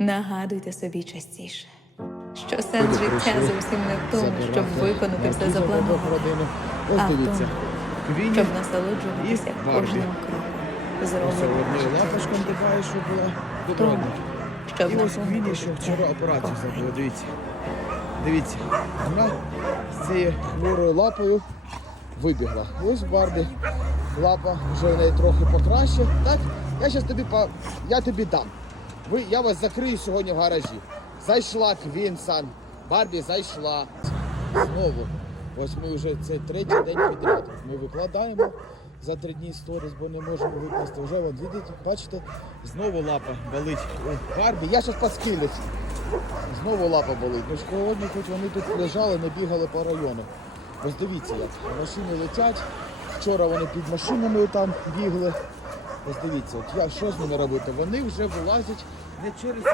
Нагадуйте собі частіше, що сенс життя зовсім не в тому, щоб виконати все заплановано, родину. а в тому, щоб насолоджуватися кожним кроком, зробленим була Тому, щоб І ось наповнити Квіні, що вчора операцію зробила, дивіться. Дивіться, вона з цією хворою лапою вибігла. Ось Барбі, лапа вже в неї трохи покраще. Так, я зараз тобі я тобі дам. Ви, я вас закрию сьогодні в гаражі. Зайшла Квінсан, Барбі зайшла. Знову. Ось ми вже це третій день підряд. Ми викладаємо за три дні сторіс, бо не можемо викласти. Вже от видите, бачите, знову лапа болить у Барбі. Я зараз поскилюсь. Знову лапа болить. Ну сьогодні хоч вони тут лежали, не бігали по району. Ось дивіться як. Машини летять. Вчора вони під машинами там бігли. Ось дивіться, от я що з ними робити? Вони вже вилазять не через